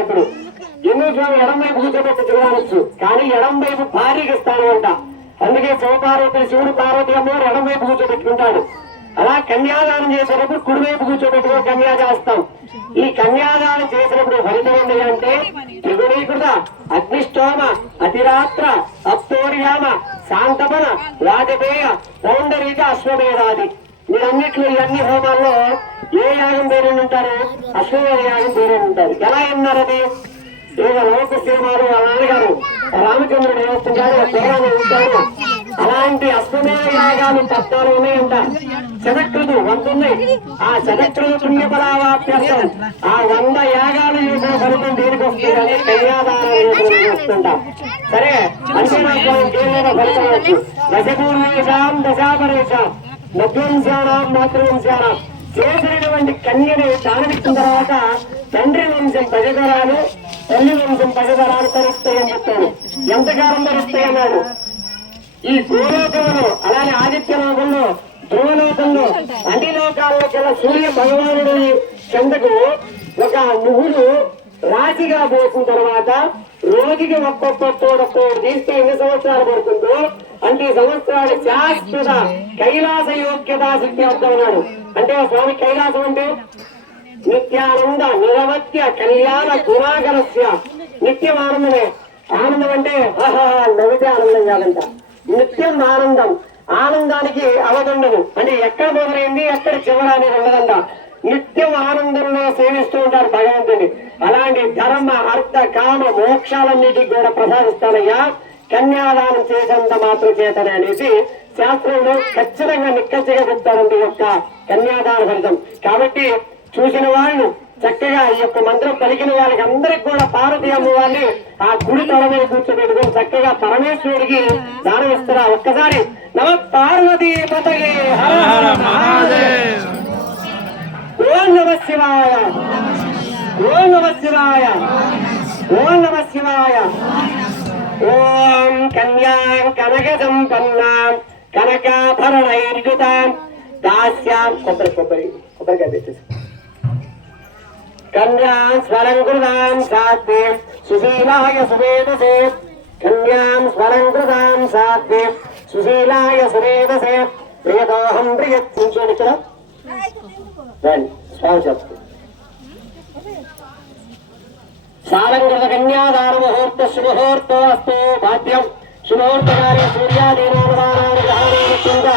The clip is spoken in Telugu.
చేసేటప్పుడు ఎందుకు స్వామి ఎడం వైపు కూర్చోబెట్టి చూడవచ్చు, కానీ ఎడం వైపు భార్యకి స్థానం అంట. అందుకే శివపార్వతి శివుడు పార్వతి అమ్మవారు ఎడం వైపు కూర్చోబెట్టుకుంటాడు. అలా కన్యాదానం చేసేటప్పుడు కుడివైపు కూర్చోబెట్టుకుని కన్యా చేస్తాం. ఈ కన్యాదానం చేసినప్పుడు ఫలితం ఏంటి అంటే త్రిగుణీకృత అగ్నిష్టోమ అతిరాత్ర అప్తోర్యామ శాంతపన వాజపేయ పౌండరీక అశ్వమేధాది. మీరన్నిట్లో ఇవన్నీ హోమాల్లో ఏ యాగం పేరు ఉంటారు? అశ్వమేధ యాగం పేరు ఉంటారు. ఎలా అన్నారు అది? లోక శ్రీమారు వాళ్ళ నాన్నగారు రామచంద్రుడు వేస్తుంటాడు, పేరాన్ని ఉంటాడు. అలాంటి అశ్వమేధ యాగాలు 14 ఉన్నాయంట. శతకృతు 100 ఉన్నాయి. ఆ శతకృతు పుణ్యఫలావాప్యర్థం ఆ 100 యాగాలు ఫలితం దేనికి వస్తుందని కన్యాదానం వస్తుంటాం. సరే అంటే నాకు ఏదైనా ఫలితం వచ్చు. దశపూర్వేషాం దశాపరేషాం మధ్వంశానాం మాతృవంశానాం. చేసినటువంటి కన్యని దానమిచ్చిన తర్వాత తండ్రి వంశం 10 తరాలు, తల్లి వంశం 10 తరాలు తరుస్తాయని చెప్పాడు. ఎంతకాలం తరుస్తాయన్నాడు? ఈ భూలోకంలో అలానే ఆదిత్య లోకంలో ధ్రువలోకంలో అన్ని లోకాల్లో గల సూర్య భగవానుడి చెందకు ఒక నువ్వులు రాశిగా పోసిన తర్వాత రోజుకి ఒక్కొక్కటి తీస్తే ఎన్ని సంవత్సరాలు పడుతుందో అంటే సంవత్సరాలు శాశ్వత కైలాస యోగ్యతా శక్తి అన్నాడు. అంటే స్వామి కైలాసం అంటే నిత్యానంద నిరవత్య కళ్యాణ గుణాగరస్య నిత్యం ఆనందమే. ఆనందం అంటే నవ్వితే ఆనందం కాదంట, నిత్యం ఆనందం. ఆనందానికి అవదండదు, అంటే ఎక్కడ మొదలైంది ఎక్కడ చివర అనేది ఉండదంట. నిత్యం ఆనందంలో సేవిస్తూ ఉంటారు భగవంతుని. అలాంటి ధర్మ అర్థ కామ మోక్షాలన్నిటికీ కూడా ప్రసాదిస్తానయ్యా కన్యాదానం చేసేంత మాత్రం చేతనే అనేసి శాస్త్రంలో ఖచ్చితంగా నిక్కచ్చిగా చెప్తారండి యొక్క కన్యాదాన ఫలితం. కాబట్టి చూసిన వాళ్ళు చక్కగా ఈ యొక్క మంత్రం పలికిన వాళ్ళకి అందరికి కూడా పార్వతీ అమ్మవారిని ఆ గుడి తొడ మీద కూర్చోబెట్టుకుని చక్కగా పరమేశ్వరుడికి దానం ఇస్తారా. ఒక్కసారి నమ పార్వతీ పతయే హర హర మహాదేవ్. ఓం నమ శివాయ, ఓం నమ శివాయ, ఓం నమ శివాయ. ఓం కన్యాం కనక సంపన్నాం కనకాభరణైర్యుతాం దాస్యాం. కొబ్బరికాయ పెట్టేసి కన్యాం స్వరంకృతాం సాత్వీం సుశీలాయ సువేదసే. కన్యాం స్వరంకృతాం సాత్వీం సుశీలాయ సువేదసే. ప్రియతోహం ప్రియత్సించండి ఇక్కడ స్వామి చెప్తూ సాలంకృత కన్యాదాన ముహూర్త శుభముహూర్తో అస్తు భాగ్యం. శుభముహూర్తకాలే సూర్యాదీనానుదానాన్ని గ్రహాణాన్ని చింత